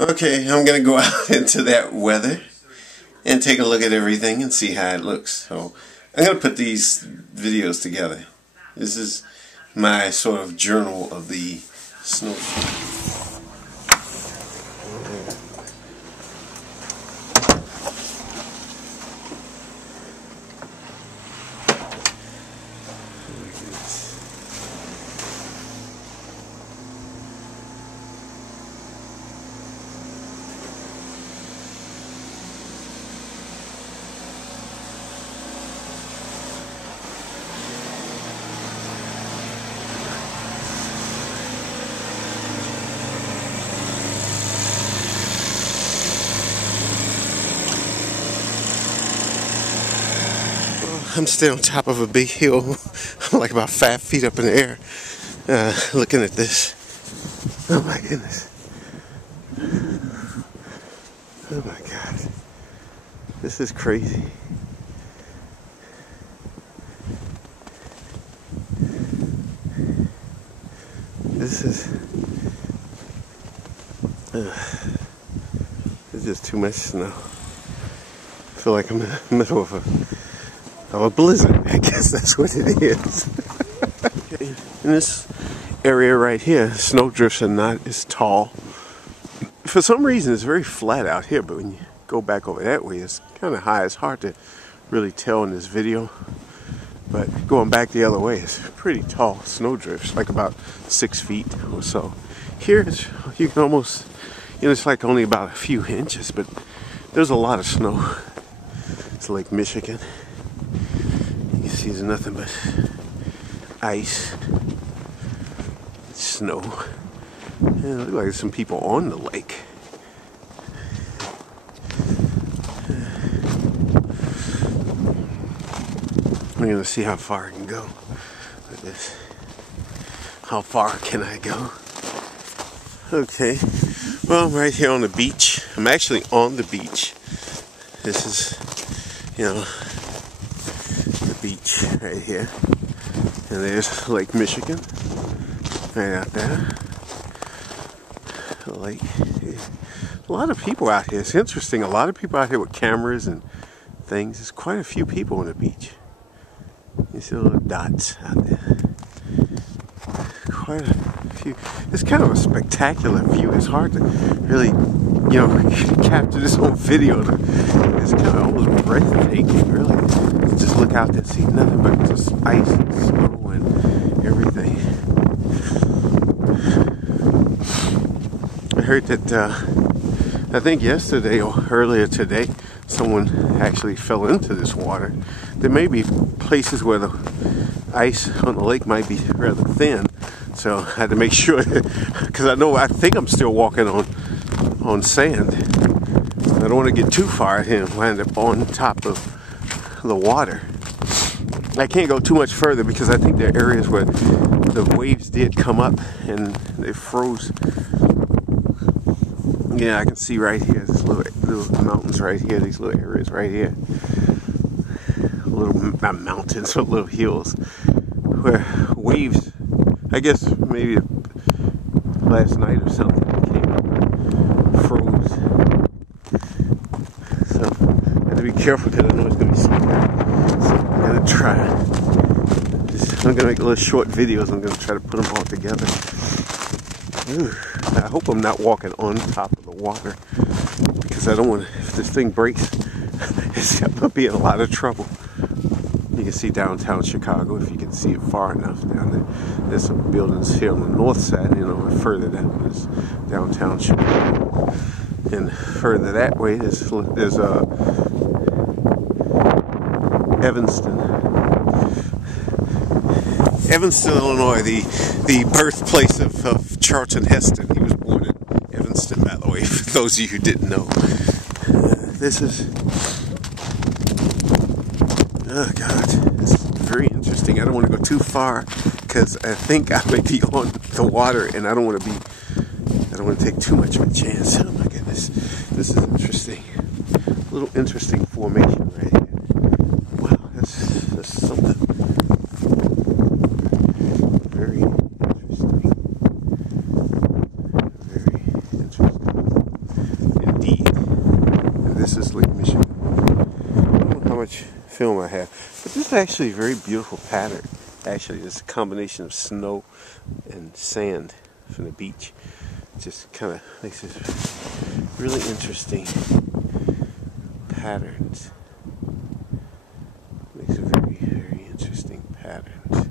Okay, I'm gonna go out into that weather and take a look at everything and see how it looks. So I'm gonna put these videos together. This is my sort of journal of the snowstorm. I'm still on top of a big hill. I'm like about 5 feet up in the air, looking at this. Oh my goodness. Oh my God. This is crazy. This is... it's just too much snow. I feel like I'm in the middle of a blizzard. I guess that's what it is. In this area right here, snow drifts are not as tall. For some reason, it's very flat out here, but when you go back over that way, it's kind of high. It's hard to really tell in this video. But going back the other way, it's pretty tall snow drifts, like about 6 feet or so. Here, you can almost, it's like only about a few inches, but there's a lot of snow. It's Lake Michigan. You can see there's nothing but ice, snow, and it looks like there's some people on the lake. I'm gonna see how far I can go with this. How far can I go? Okay, well, I'm right here on the beach. I'm actually on the beach. This is, the beach right here. And there's Lake Michigan, right out there. The lake. A lot of people out here. It's interesting. A lot of people out here with cameras and things. There's quite a few people on the beach. You see the little dots out there. Quite a few. It's kind of a spectacular view. It's hard to really, capture this whole video. It's kind of almost breathtaking, really. Just look out there and see nothing but just ice and snow and everything. I heard that, I think yesterday or earlier today, someone actually fell into this water. There may be places where the ice on the lake might be rather thin, so I had to make sure, because I think I'm still walking on sand. I don't want to get too far and land up on top of the water. I can't go too much further because I think there are areas where the waves did come up and they froze. Yeah, I can see right here, this little mountains right here, these little areas right here. Not mountains, but little hills where waves, I guess maybe last night or something, came up, froze. So I have to be careful because I know it's going to be slippery. So I'm going to try. I'm going to make little short videos. I'm going to try to put them all together. Ooh, I hope I'm not walking on top of the water because I don't want to, if this thing breaks, it's going to be in a lot of trouble. You can see downtown Chicago if you can see it far enough down there. There's some buildings here on the north side, further down is downtown Chicago. And further that way, there's Evanston, Illinois, the birthplace of Charlton Heston. He was born in Evanston, by the way, for those of you who didn't know. This is, oh God, this is very interesting. I don't want to go too far because I think I may be on the water and I don't want to take too much of a chance. Oh my goodness, this is interesting. A little interesting formation right here. Wow, that's something. Very interesting. Very interesting. This is Lake Michigan. I don't know how much film I have, but this is actually a very beautiful pattern. Actually, it's a combination of snow and sand from the beach. It just kind of makes it really interesting patterns. Makes it very, very interesting patterns.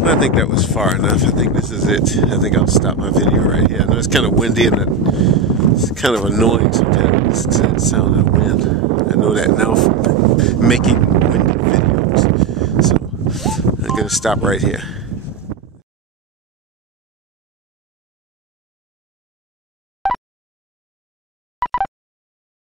I think that was far enough. I think this is it. I think I'll stop my video right here. I know it's kind of windy and it's kind of annoying sometimes to sound of the wind. I know that now from making windy videos. So I'm going to stop right here.